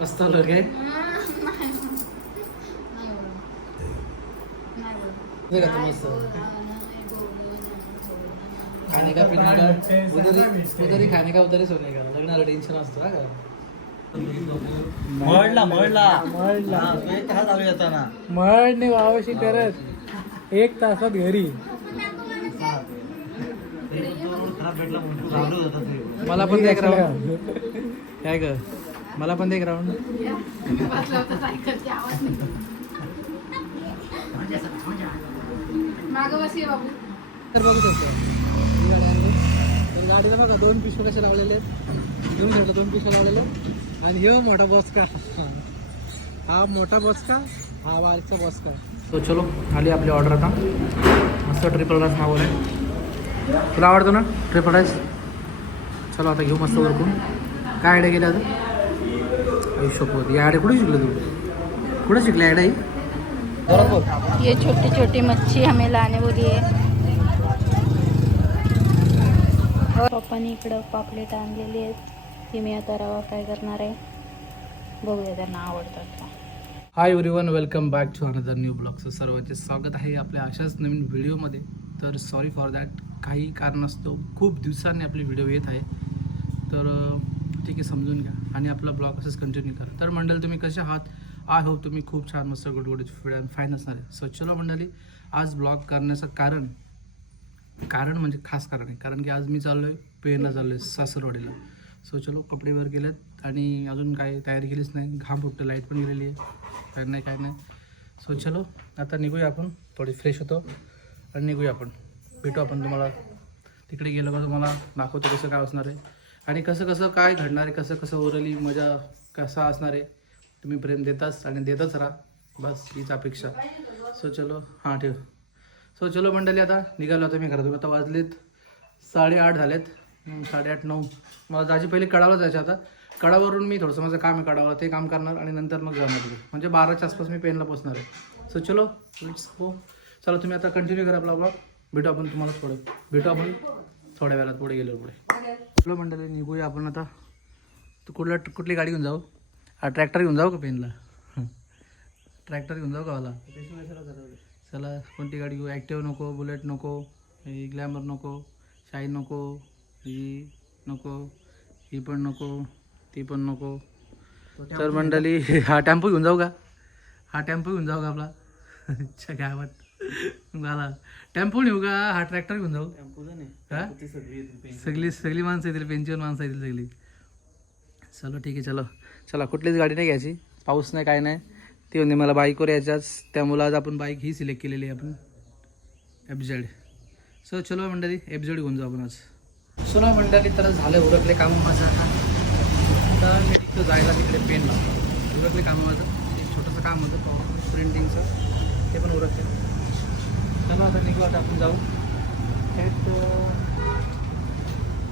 पस्तावलं काय बघा तर मस्त खाणे का पिणे का उदरी उदरी खाणे का उदरी सोने का लग्नाला टेन्शन असतं हा का मळला मळला। मळला. हा, तो एक तास चालू येताना मळणे वावशी करत एक तासात घरी. मला पण एक राऊंड काय ग? मला पण एक राऊंड मागं बसली बाबू. तर बघू शकतो. आहे. गाडीला बघा दोन पिशवे कसे लावलेले आहेत. घेऊन ठेवलं दोन पिशवे लावलेले. आणि हे मोठा बॉस का हा मोठा बॉस का हा बारीकचा बॉस का तो चलो आली आपली ऑर्डर आता. मस्त ट्रिपल राईस मागवलं तुला आवडतो ना ट्रिपल राईस चलो आता घेऊ मस्त वरकून. काय आयडिया केली आता? या आयडिया कुठे शिकलं तू? कुठे ही? ये छोटी छोटी मच्छी हमें लाने बोली है पप्पानी इकडं पापलेट आणलेली आहेत. ती मी आता रवा फ्राय करणार आहे. बघूया त्यांना आवडतात का. Hi everyone welcome back to another new ब्लॉगचं सर्वांचे स्वागत आहे आपल्या अशाच नवीन व्हिडिओमध्ये. तर सॉरी फॉर दॅट काही कारणास्तव खूप दिवसांनी आपली व्हिडिओ येत आहे. तर ठीक आहे समजून घ्या. आणि आपला ब्लॉग असंच कंटिन्यू करा. तर मंडळी तुम्ही कसे आहात? आय होप तुम्ही खूप छान मस्त गुड गुड फाईन असणार आहे. सो चलो मंडळी आज ब्लॉग करण्याचं कारण कारण म्हणजे खास कारण आहे. कारण की आज मी चाललो आहे पेरला चाललो आहे सासरवाडीला. सो चलो कपडे वर गेलेत आणि अजून काय तयारी केलीच नाही. घाम फुटतं लाइट पण गेलेली आहे. काय नाही काय नाही. सो चलो आता निघूया आपण. थोडी फ्रेश होतो. आणि निघूया आपण. भेटू आपण तुम्हाला. तिकडे गेलो का तुम्हाला? दाखवतो कसं काय असणार आहे. आणि कसं कसं काय घडणार आहे कसं कसं ओरली मजा कसा असणार आहे तुम्ही प्रेम देताच आणि देतच राहा. बस हीच अपेक्षा. सो चलो हां ठेव. सो चलो मंडळी आता निघालो आता मी घरातून आता वाजलेत साडेआठ झालेत. साडेआठ नऊ. मला जायची पहिले कडावला जायचं आता कडावरून मी थोडंसं माझं काम आहे कडावला ते काम करणार आणि नंतर मग जाणार तिथे म्हणजे बाराच्या आसपास मी पेनला पोचणार आहे. सो चलो लेट्स हो चला तुम्ही आता कंटिन्यू करा आपला ब्लॉग भेटू आपण तुम्हाला थोडं. भेटू आपण थोड्या वेळात पुढे गेलो पुढे. चलो मंडळी निघूया आपण आता. तू कुठला कुठली गाडी घेऊन जाऊ? हा ट्रॅक्टर घेऊन जाऊ का पेनला? ट्रॅक्टर घेऊन जाऊ का मला चला कोणती गाडी घेऊ? ॲक्टिव्ह नको बुलेट नको ही ग्लॅमर नको शाईन नको ही नको ही पण नको ती पण नको. तर मंडळी हा टेम्पो घेऊन जाऊ का? हा टेम्पो घेऊन जाऊ का आपला? वाट मला टेम्पो नेऊ का? हा ट्रॅक्टर घेऊन जाऊ. हा? सगळी सगळी माणसं येतील पेन्शन माणसं येतील सगळी. चलो ठीक आहे चलो. चला कुठलीच गाडी नाही घ्यायची. पाऊस नाही काय नाही. ती म्हणजे मला बाईकवर यायच्याच. त्यामुळं आज आपण बाईक ही सिलेक्ट केलेली आहे आपण. एफ झेड सो चलो मंडळी एफ झेड घेऊन जाऊ आपण आज. चलो मंडळी तर झालं उरकले कामं माझं आता. मी तिथं जायला तिकडे पेनला. उरकले कामं माझं. एक छोटंसं काम होतं प्रिंटिंगचं ते पण उरकले. चला आता निघू आता आपण जाऊ. थेट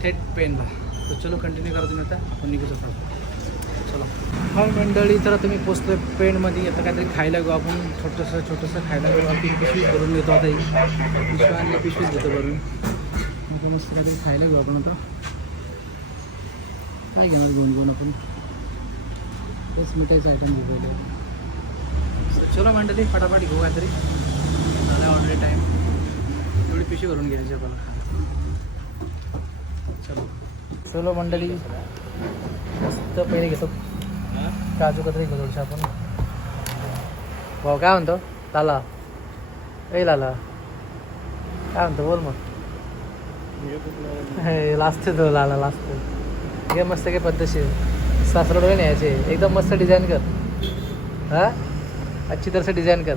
थेट पेनला तर चलो कंटिन्यू करा तुम्ही आता. आपण निघू शकतो चला. हाय मंडळी तर आता मी पेनमध्ये आता काहीतरी खायला घेऊ आपण. छोटंसं छोटंसं खायला घेऊ. आपण पिशवी भरून घेतो आता ही पिशवी आणि पिशवीच घेतो भरून. मग मस्त काहीतरी खायला घेऊ आपण आता. काय घेणार घेऊन घेऊन आपण? तेच मिठाईचं आयटम घेऊ चलो मंडळी फटाफट घेऊ काहीतरी. झाला ऑलरेडी टाईम एवढी पिशवी भरून घ्यायची आहे मला. चलो. चलो मंडळी. मस्त पहिले घेतो. काजू कतरी घेऊ थोडीशी आपण. भाऊ काय म्हणतो? लाला. ए लाला. काय म्हणतो? बोल मग. लास्ट तो लाला लास्ट घे मस्त काय पद्धतशीर. सासरडवे न्यायचे एकदम मस्त डिझाईन कर. हा? अच्छी तरह से डिझाईन कर.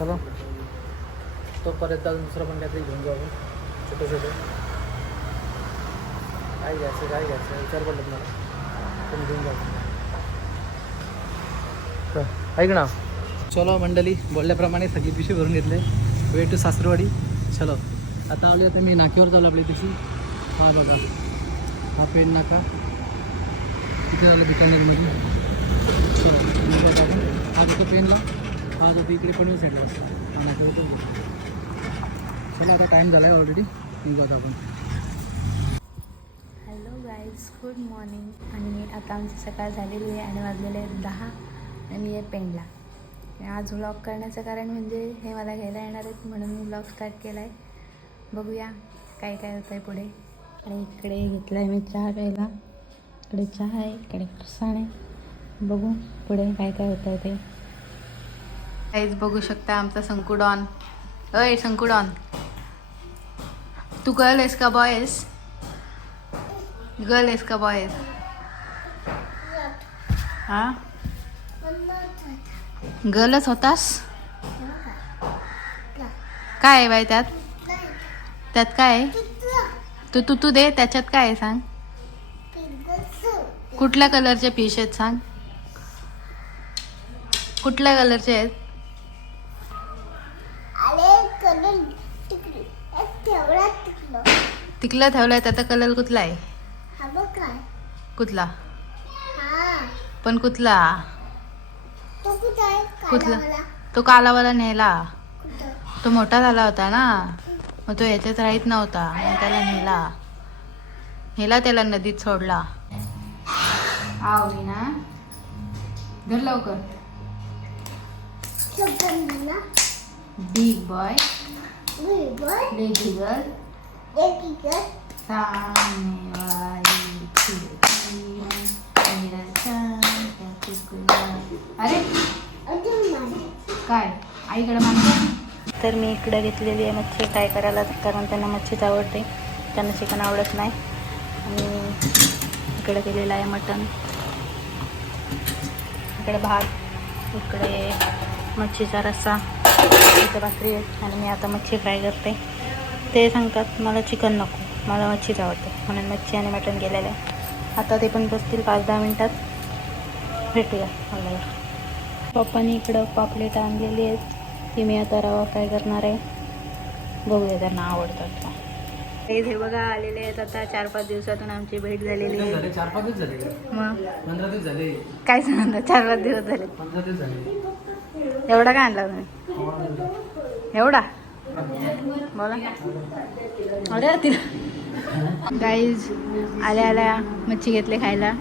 चलो. तोपर्यंत अजून दुसरं पण काहीतरी घेऊन जाऊ छोटं छोटं. काय घ्यायचं काय घ्यायचं? विचार पडत मला. तुम्ही घेऊन जाऊ. ऐक ना. चलो मंडळी बोलल्याप्रमाणे सगळी पिशवी भरून घेतले. वे टू सासरवाडी. चलो. आता आलो आता मी नाक्यावर चालू आपली पिशवी हा बघा. हा पेन नाका. तिथे झालं बिकानेरमध्ये चलो. हा जातो पेनला. हा जातो इकडे पनवेल साईडला हा नाक्यावर तो चला आता टाईम झाला आहे ऑलरेडी निघू आता आपण. हॅलो गाईज गुड मॉर्निंग आणि आता आमची सकाळ झालेली आहे आणि वाजलेले आहेत दहा आणि मी आहे पेंडला. आज व्लॉग करण्याचं कारण म्हणजे हे मला घ्यायला येणार आहेत म्हणून मी व्लॉग स्टार्ट केला आहे बघूया काय काय होतं आहे पुढे. आणि इकडे घेतला आहे मी चहा प्यायला. इकडे चहा आहे इकडे फरसाण आहे. बघू पुढे काय काय होतं आहे ते. काहीच बघू शकता आमचा संकुडॉन अय संकुडॉन तू गर्ल आहेस का बॉय आहेस? गर्ल आहेस का बॉय आहेस? हा? गर्लच होतास? काय आहे बाई त्यात? त्यात काय आहे? तू तू तू दे त्याच्यात काय आहे सांग? कुठल्या कलरचे फिश आहेत सांग? कुठल्या कलरचे आहेत? तिकला ठेवलाय त्याचा कलर कुठला आहे? कुठला? पण कुठला? कुठला? तो कालावाला नेला. तो मोठा झाला होता ना. मग तो याच्यात राहत नव्हता. मग त्याला नेला. नेला त्याला नदीत सोडला. आवली ना धर लवकर. बिग बॉय लेडी गर्ल अरे काय? आईकडे मानते तर मी इकडे घेतलेली आहे मच्छी फ्राय करायला कारण त्यांना मच्छीच आवडते. त्यांना चिकन आवडत नाही. आणि इकडे केलेलं आहे मटण. इकडे भात इकडे मच्छीचा रस्सा इथं भाकरी आहे. आणि मी आता मच्छी फ्राय करते. ते सांगतात मला चिकन नको मला मच्छीच आवडते. म्हणून मच्छी आणि मटण गेलेलं आहे. आता ते पण बसतील पाच दहा मिनटात. भेटूया म्हणल्यावर पप्पानी इकडं पापलेट आणलेली आहेत. ती मी आता रवा फ्राय करणार आहे. बघूया त्यांना आवडतात का. हे बघा आलेले आहेत आता चार पाच दिवसातून आमची भेट झालेली आहे. चार पाच दिवस झाले. काय सांगता चार पाच दिवस झाले. पंधरा दिवस झाले. एवढा काय आणला तुम्ही? एवढा? बोला. अरे तिला. गाईज आल्या आल्या. मच्छी घेतले खायला.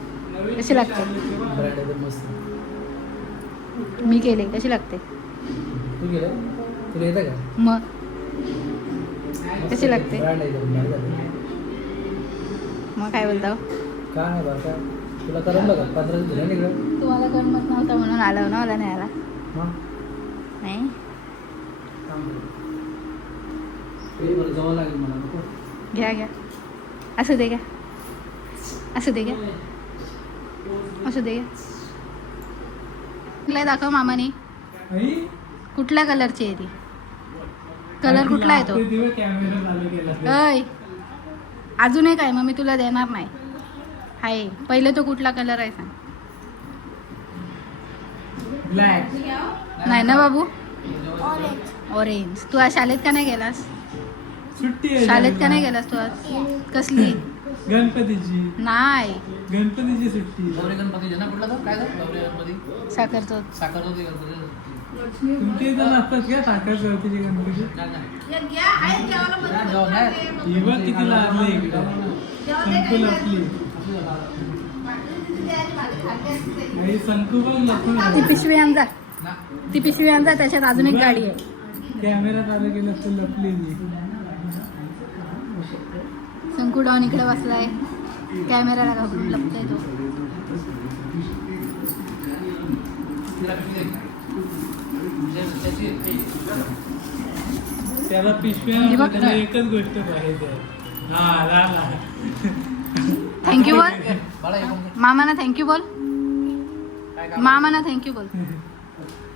कशी लागते? मी केले. कशी लागते? मग? कशी लागते. मग काय बोलता? तुला तुम्हाला करमत नव्हता म्हणून आला ना मला नाही आला. नाही? जावं लागेल मला नको घ्या घ्या असू दे घ्या असू दे घ्या असू दे घ्या कुठला दाखव मामाने. कुठल्या कलरची आहे ती? कलर कुठला आहे तो? अय अजून एक आहे मग मी तुला देणार नाही. आहे पहिले तो कुठला कलर आहे सांग. ब्लॅक नाही ना बाबू? ऑरेंज तू आज शाळेत का नाही गेलास? सुट्टी आहे शाळेत का. नाही गेलास तू आज? कसली? गणपतीची. नाही. गणपतीची सुट्टी. गौरी गणपती ना? कुठला काय गौरी गणपती? साखरचं साखर होती गणपती तुमच्या इथं नसतात का साखर गणपतीची गणपती. ही बघ किती लागले इकडे. संकू लपली आणि संकू बघ लपून ती. पिशवी आणजा ना. ती पिशवी आणजा त्याच्यात अजून एक गाडी आहे. कॅमेऱ्यात आलं की लपून लपली ती. शंकू डाऊन इकडे बसलाय. कॅमेराला घाबरून लपतोय तो. त्याला पिशव्या हे बघ. एकच गोष्ट पाहिजे हा झाला थँक्यू बोल. मामाना थँक्यू बोल? मामाना थँक्यू बोल.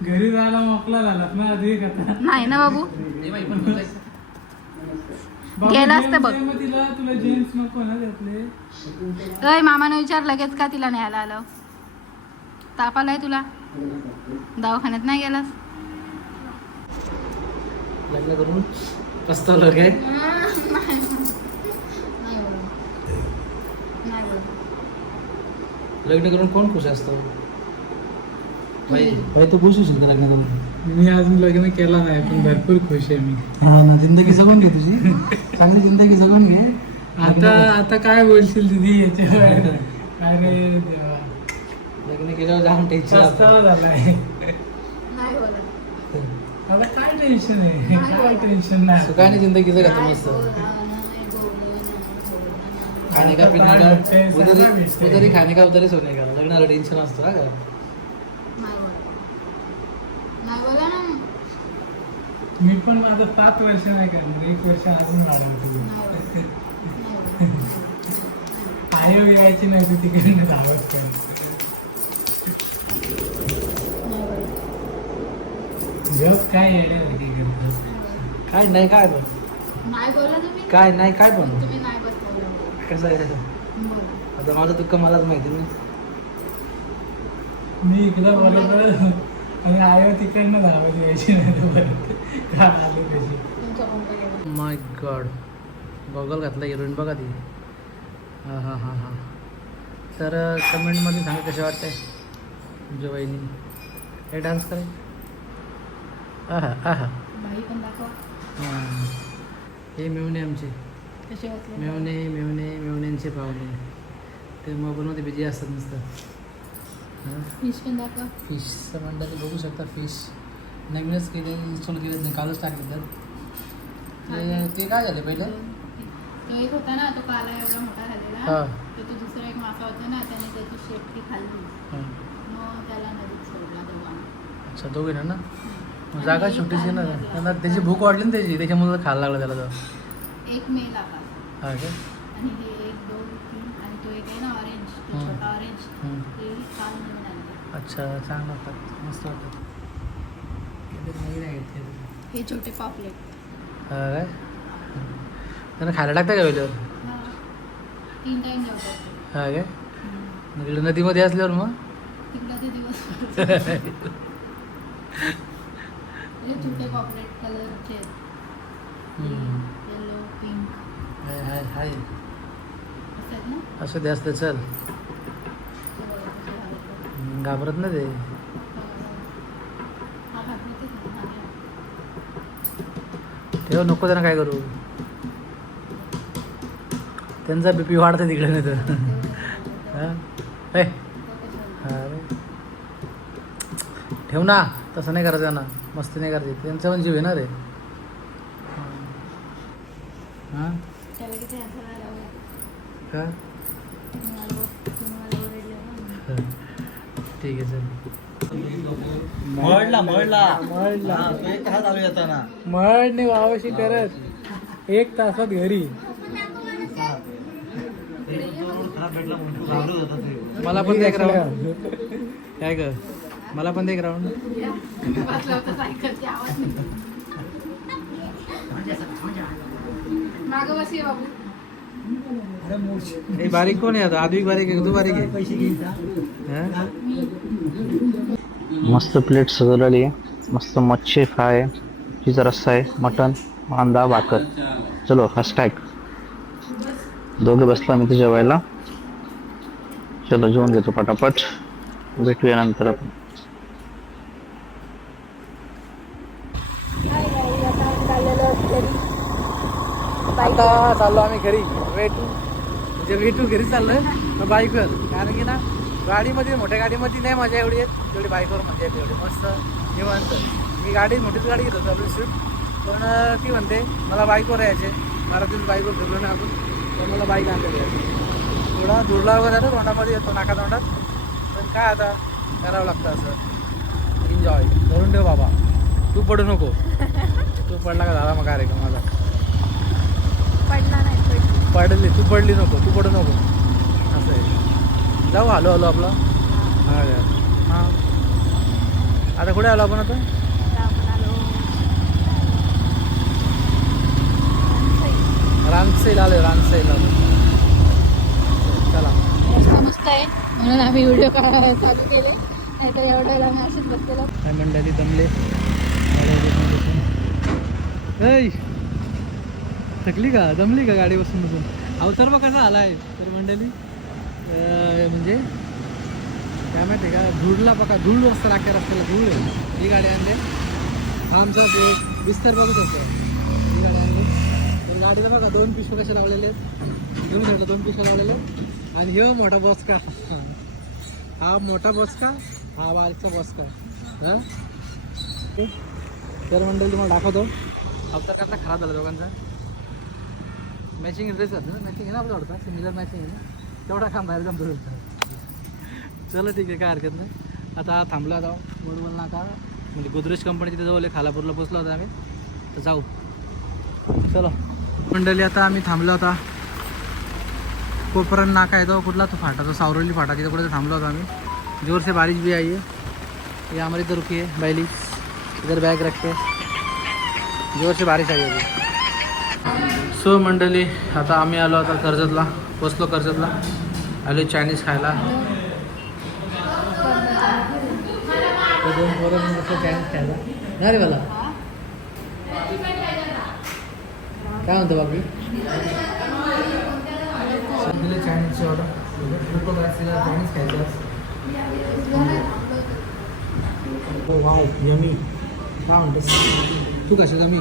घरी जायला मोकला झालात ना आता नाही ना बाबू हे बाई, पण बोलताय. बाबा, गेला असता बघ. तिला तुला जेन्स नको ना त्यातले अय मामाने विचार लगेच का तिला न्यायला आलं ताप आलाय तुला? दवाखान्यात नाही गेलास? करून लग्न करून कोण खुश असतो? भाई भाई तू खुश होशील का लग्न करून? मी अजून लग्न केला नाही पण भरपूर खुश आहे मी. हा ना जिंदगी जगून घे तुझी. चांगली जिंदगी जगून घे. आता आता काय बोलशील दिदी याच्यावर? अरे देवा लग्न केल्यावर जाम टेन्शन पस्तावा झालाय. नाही बोलत आता काय टेन्शन आहे? काय टेन्शन नाही सुखाने जिंदगी जगत मस्त. खाणे का पिणे का? उदरी उदरी खाणे का उदरी सोने का? लग्नाला टेन्शन असतो का नाही बोला ना मी पण माझं पाच वर्ष नाही करणार एक वर्ष अजून तुझं आयो यायची नाही तू तिकडे धावत पण. जग काय करतोस काय नाही काय पण. नाही काय नाही काय पण. नाही कसं आहे आता माझं दुःख मलाच माहिती मी मी इकडं बरोबर आणि आयो तिकडनं धावत यायची नाही माय गॉड गॉगल घातला हिरोईन बघा ती. हां हां हां हां. तर कमेंटमध्ये सांगा कसे वाटतंय? तुमच्या वहिनी. हे डान्स करे आहा आहा. बाई पण दाखवा हां. हे मेवणे आमचे. मेवणे मेवणे मेवण्यांचे पाहुणे. ते मोबाईलमध्ये बिझी असतात नुसतं. फिश पण दाखवा. फिशचं म्हणलं ते बघू शकता फिश नवीनच केले इन्स्टॉल केले नाही कालच टाकले तर ते ते काय झाले पहिलं? तो एक होता ना तो काला एवढा मोठा हा. झालेला तर तो दुसरा एक मासा होता ना त्याने त्याची शेपटी खाल्ली. हां. मग त्याला नदीत सोडला दोघांना. अच्छा दोघे ना? मग जागा छोटीशी ना त्यांना त्याची भूक वाढली ना त्याची त्याच्यामुळे तो खायला लागला त्याला तो एक मेल आला हा काय आणि हे एक दोन तीन आणि तो एक आहे ना ऑरेंज तो हम्म. छोटा ऑरेंज हम्म. ते काल नवीन आणले अच्छा चांगलं वाटतात मस्त वाटतात हे छोटे पापलेट. हा काय? त्यांना खायला टाकता का वेळेवर? हा. तीन टाइम जेवतात हा काय? मग इकडे नदीमध्ये असल्यावर मग? तिकडे ते दिवस हे छोटे पॉपलेट कलरचे हम्म. येलो पिंक हाय हाय हाय. असतात ना? असं दे असतं चल. ते बघा कसे घालतात. हम्म, घाबरत ना ते हा घातलेच ना हा घ्या. ठेव नको त्यांना काय करू. त्यांचा बीपी वाढतं तिकडे नाही तर. हा. ठेव ना तसं नाही करायचं ना मस्ती नाही करायची. त्यांचा पण जीव आहे ना रे. हां? त्याला किती हसायला लावलं. का तुम्हाला तुम्हाला ओरडलं ना. ठीक आहे चल. मळला मळला. मळला. हा, तो एक तास आलो येताना. मळणे वावशी करत एक तासात घरी. मला पण एक राऊंड काय कर मला पण एक राऊंड हे बारीक कोण आहे आता? आधुनिक बारीक आहे तू बारीक आहे? पैसे घ्यायचा हा? मस्त प्लेट सजवलेली आहे. मस्त मच्छी फ्राय तिचा रस्सा आहे मटन कांदा भाकर. चलो हॅशटॅग दोघे बसलो आम्ही ते जेवायला चलो जेवून घेतो पटापट. भेटूया नंतर आपण. आता चाललो आम्ही घरी. वेटू म्हणजे वेटू घरी चाललोय. तर बाईकवर. कारण की ना गाडीमध्ये मोठ्या गाडीमध्ये नाही मजा एवढी येत. जेवढी बाईकवर मजा येते एवढी मस्त निवांत. मी गाडी मोठीच गाडी घेत होतो आपली स्विफ्ट पण ती म्हणते मला बाईकवर यायचे मला तुम्ही बाईकवर फिरलो ना आपण तर मला बाईक आणलेली थोडा दुर्ला वगैरे ना तोंडामध्ये येतो नाका तोंडात. पण काय आता करावं लागतं असं. एन्जॉय करून ठेव बाबा. तू पडू नको. तू पडला का झाला मग कार्यक्रम माझा? पडला नाही. पडली तू पडली नको तू पडू नको. असं आहे. जाऊ आलो आलो आपला. हा हां. आता कुठे आलो आपण आता? रानसेल आलो रानसेल आलो चला. रस्ता मस्त आहे. म्हणून आम्ही व्हिडिओ चालू केले. नाही तर एवढं वेळ आम्ही असेच बसलेलो. काय मंडळी दमले ऐ! थकली का? दमली का गाडी बसून बसून? अवतार बघ कसा आलाय? तर मंडळी? म्हणजे काय माहिती आहे का? धूळला बघा धूळ रस्ता लागत्या रस्त्याला धूळ आहे. ही गाडी आणली. हा आमचा बिस्तर बघूच शकतो ही गाडी आणली. तर गाडीला बघा दोन पिशव कसे लावलेले आहेत. तुम्ही दोन पिशव लावलेले आणि हे मोठा बॉस का हा मोठा बॉस का हा बारीकचा बॉस का हा तर मंडळी तुम्हाला दाखवतो. अवतार कसा खराब झाला दोघांचा? मॅचिंग ड्रेस ना? मॅचिंग आहे ना आपला आवडता सिमिलर मॅचिंग आहे ना? तेवढा काम बाहेर जमतो चला ठीक आहे काय हरकत नाही. आता थांबलो आता. बरोबर नाका. म्हणजे गोदरेज कंपनीच्या जवळ खालापूरला पोचलो होतो आम्ही. तर जाऊ. चलो. मंडळी आता आम्ही थांबलो होता कोपरन नाका येतो कुठला तो फाटा तो सावरली फाटा तिथे कुठे थांबलो होतो आम्ही. जोरसे बारिश भी आई आहे. ये हमारी इधर रुकी है बैली इधर बॅग रखते. जोरसे बारिश आई है सो मंडळी आता आम्ही आलो आता कर्जतला. पोचलो कर्जतला. आलो चायनीज खायला. दोन पोरं चायनीज खायला. ना रे मला काय म्हणतो बाकी दिले चायनीजची ऑर्डर चायनीज खायचं वाव यमी. काय म्हणतेस? तू कशाचा मी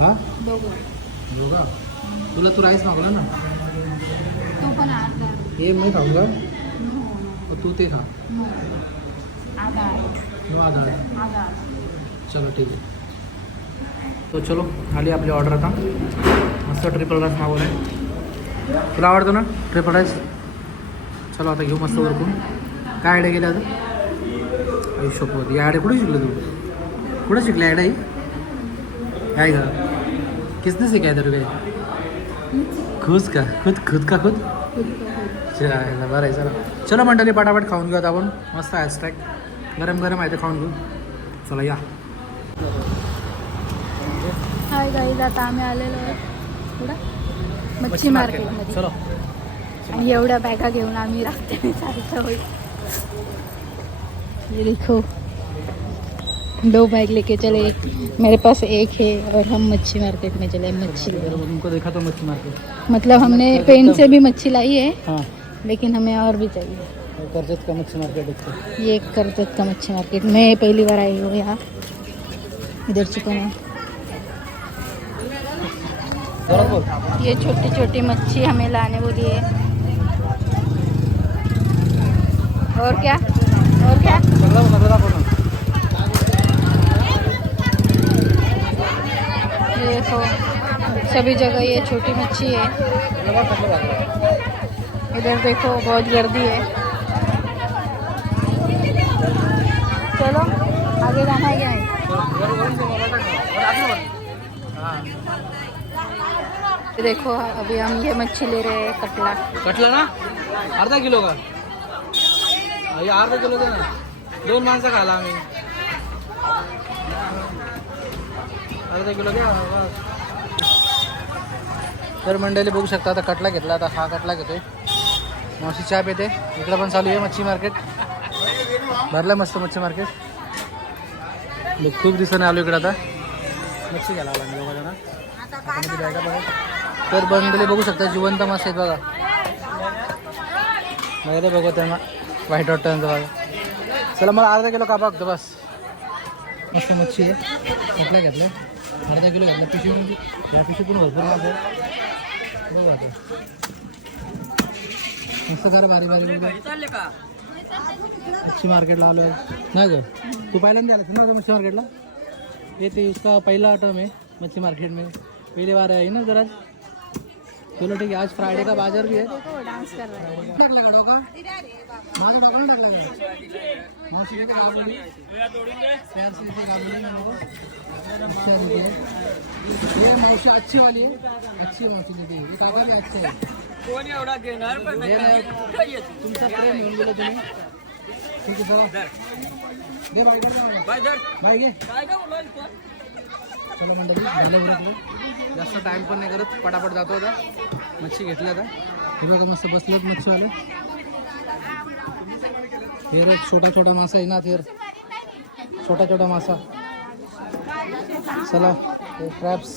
हा? दोघा. तुला तू राईस मागवला ना? ये मी खाऊंगा और तू ते खा आधार. आधा चलो ठीक आहे. तो चलो आली आपली ऑर्डर आता. मस्त ट्रिपल राईस मागवलं आहे तुला आवडतो ना ट्रिपल राईस चलो आता घेऊ मस्त वरकून काय आयडिया गेल्या आता आयुष्यपत या आयडिया कुठे शिकलं तू? कुठे शिकले आयडिया ही काय का? किसने सिखाया तेरे को? खुद का खुद? खुद का. खुद चला बरं आहे चला. चलो मंडळी पटापट खाऊन घेऊ आता आपण. मस्त हॅशटॅग गरम गरम आहे ते खाऊन घेऊ. चला या. हाय गाईज आता आम्ही आलेलो आहे मच्छी मार्केटमध्ये चलो. आणि एवढ्या बॅगा घेऊन आम्ही रस्त्याने चालतो दो बैग लेके चले. मेरे पास एक है और हम मच्छी मार्केट में चले. मच्छी। तुमको देखा तो मच्छी मार्केट मतलब हमने पेन से भी मच्छी लाई है. हाँ. लेकिन हमें और भी चाहिए। कर्जत का मच्छी मार्केट ये करजत का मच्छी मार्केट मैं पहली बार आई हूँ यहाँ। इधर चिकन है। ये छोटी छोटी मच्छी हमें लाने बोली है और क्या? और क्या? देखो सभी जगह ये छोटी मच्छी है। इधर देखो, बहुत गर्दी है। चलो, आगे जाना क्या है। आधी. ये देखो, अभी हम ये मच्छी ले रहे हैं, कटला। कटला ना? अर्धा किलो का? हे अर्धा किलो दे ना दोन माणसं खाला आम्ही अर्धा किलो द्या बस. तर मंडळी बघू शकता आता कटला घेतला आता हा कटला घेतोय। मावशी चहा पेते. इकडं पण चालू आहे मच्छी मार्केट. भरलं मस्त मच्छी मार्केट. मी खूप दिवसाने आलो इकडं आता. मच्छी घ्यायला आला मी बघा. तर बंदले बघू शकता जिवंत मासे आहेत बघा. मला बघू त्यांना. व्हाईट वाटतं बघा. चला मला अर्धा किलो कापा बघतो बस. मस्त मच्छी आहे. कुठला घेतलं अर्धा किलो घेतला पिशवी या पिशवी पण भरपूर लागतो बघू आता. मस्त करा बारी बारी मच्छी मार्केटला आलो आहे. नाही ग. तू पहिल्यांदा आला ना मच्छी मार्केटला येते इसका पहिला टर्म आहे मच्छी मार्केट में. पहली बार आहे ना जरा? चलो ठीक है आज फ्राइडे का बाजार भी है। डांस कर रहे हैं। टाकला का डोका माझा डोका नाही टाकला का मावशी इथे गावली. प्यार से इथे गावली ना लोकं. अच्छा है। इथे. ये मावशी अच्छी वाली है। अच्छी मावशी देते ये काका भी अच्छा है। कोण एवढा घेणार पण हे। नाही, तुमचा प्रेम घेऊन गेलो तुम्ही ठीक आहे चला। दे बाई दे बाई. बाई घे काय का? बोलायला चलो मंडळी जास्त टाइम पण नाही करत पटापट जातो आता. मच्छी घेतली आता. हे बघा मस्त बसलेत मच्छीवाले. हे रे छोटा छोटा मासा आहे ना ते छोटा छोटा मासा. चला हे क्रॅप्स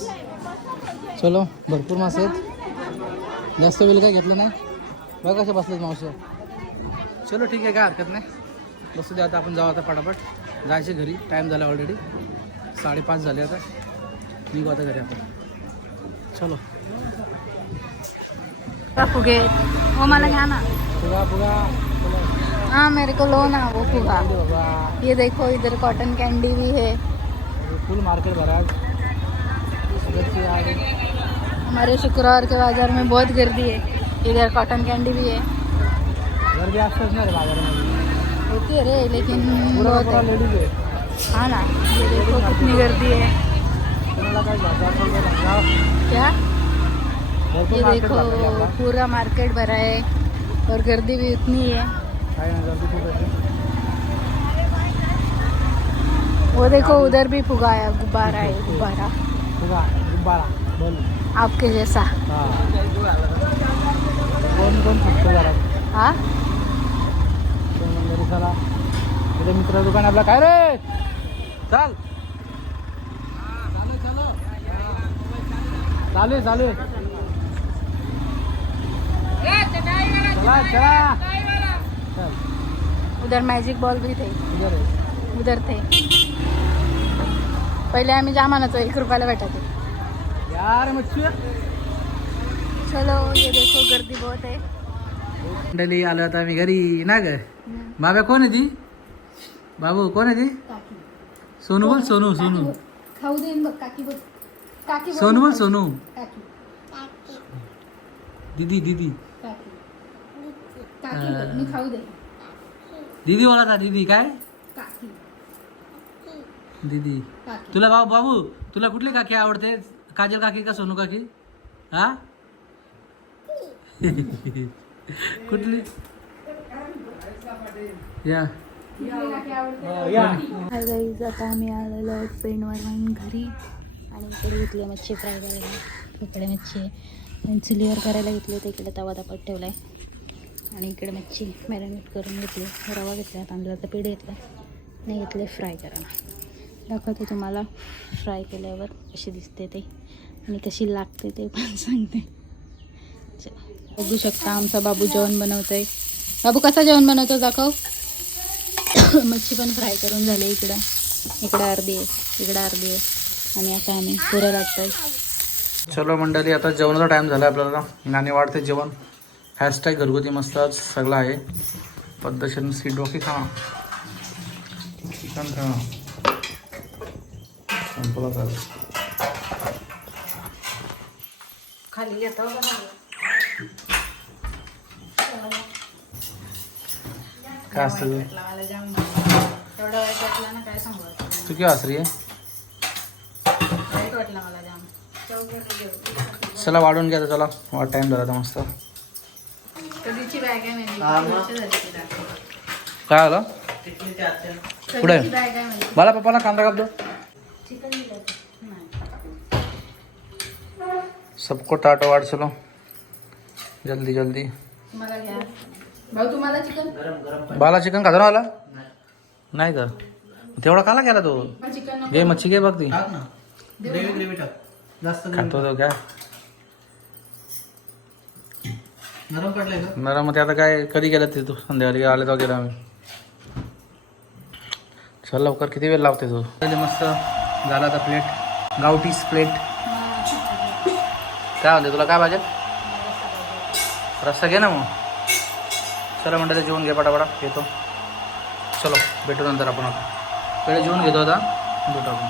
चलो भरपूर मासे आहेत. जास्त वेळ काय घेतलं नाही. बघा कसे बसलेत मावशी. चलो ठीक आहे काय हरकत नाही. बसू द्या आता आपण जाऊ आता पटापट. जायचे घरी. टाईम झाला ऑलरेडी साडेपाच झाले आता. निघू आता घरी आपण चलो। फुगे वो मला घ्या ना। फुगा फुगा हाँ मेरे को लो ना वो फुगा ये देखो इधर कॉटन कैंडी भी है। फुल मार्केट भरा है. हमारे शुक्रवार के बाज़ार में बहुत गर्दी है। इधर कॉटन कैंडी भी है। गर्दी असतेच ना रे बाजारामध्ये होती है रे लेकिन बहुत है। हाँ। ना ये देखो कितनी गर्दी है। काय? बाजार वगैरे लागला? क्या भरपूर ये मार्केट देखो भरलेलं आहे आपला. पूरा मार्केट भरा है और गर्दी भी उतनी है। काय नाही गर्दी खूप आहे वो देखो उधर भी फुगा है गुब्बारा है गुब्बारा। फुगा गुब्बारा बोल आपके जैसा। हा? कोण कोण फुटतं जरा हाँ कोण वगैरे चला इथे मित्र दुकान आपला. काय रे? चाल. चालू आहे चालू आहे चला. चला चल. उधर मैजिक बॉल भी थे. आहे. उधर थे. पहिले आम्ही जाम आणायचो एक रुपयाला भेटायचे. यार मच्छी चलो. ये देखो गर्दी बहुत है. मंडळी आलो आता आम्ही घरी ना ग? बाबा कोण आहे ती? बाबू कोण आहे ती? सोनू बोल सोनू सोनू. खाऊ देईन बघ काकी बघ काकी बोल. सोनू बोल सोनू. काकी. दीदी दीदी. काकी. काकी बोल, मी खाऊ दे. दीदी बोला था दीदी काय? काकी. दीदी. काकी. तुला बाबू बाबू तुला कुठली काकी आवडते? काजल काकी का सोनू काकी? हा? कुठली? या. या. हाय गाईज आता आम्ही आलेलो आहोत पेंडवरून घरी. आणि इकडे घेतले मच्छी फ्राय करायला. इकडे मच्छी. आहे चुलीवर करायला घेतले होती इकडे तवा तापत ठेवला आहे आणि इकडे मच्छी मॅरिनेट करून घेतली. रवा घेतला तांदळाचं पीठ घेतला. आणि घेतले फ्राय करायला. दाखवते तुम्हाला. फ्राय केल्यावर कशी दिसते ते. आणि कशी लागते ते पण सांगते. बघू शकता आमचा बाबू जेवण बनवतोय. बाबू कसा जेवण बनवतो दाखव. मच्छी पण फ्राय करून झाली इकडं. इकडं अर्धी आहे. इकडं अर्धी आहे. आणि आता आम्ही पुरं लागतोय. चलो मंडळी आता जेवणाचा टाइम झाला आपल्याला. नाणे वाढते जेवण. हॅशटॅग घरगुती मस्त आज सगळं आहे. पद्धतशीर सीट डोकी खा. चिकन खा. संपला चालेल खाली येतो. काय असतं ते? मला जाम एवढा वाईट वाटला ना काय सांगू आता. तू किती वासरी आहे वाटला मला जाम चला वाढून घ्या चला. वाढ टाइम झाला मस्त. कधीची बॅग आहे. काय आलं? पुढे कधीची बॅग आहे मला पप्पाला कांदा कापतो. सबको टाटा वाढ चलो. जल्दी जल्दी. तुम्हाला घ्या. भाऊ तुम्हाला चिकन? बाला चिकन खातो ना आला? नाही का? तेवढा काला केला तो. चिकन घे मच्छी घे बघ ती. ग्रेव्ही ग्रेव्ही टाक. जास्त खातो तो काय? नरम पडलाय का? नरम ते आता काय कधी गेलं ते तू? संध्याकाळी आले तेव्हा गेलो आम्ही. चल लवकर किती वेळ लावते तू? पहिले मस्त झाला आता प्लेट गावठीच प्लेट काय म्हणते तुला? काय पाहिजे रस्ता घे ना मग. चला म्हणलं जेवण घे पटापटा. घेतो चलो भेटू नंतर आपण आता. पहिले जेवण घेतो आता. भेटू आपण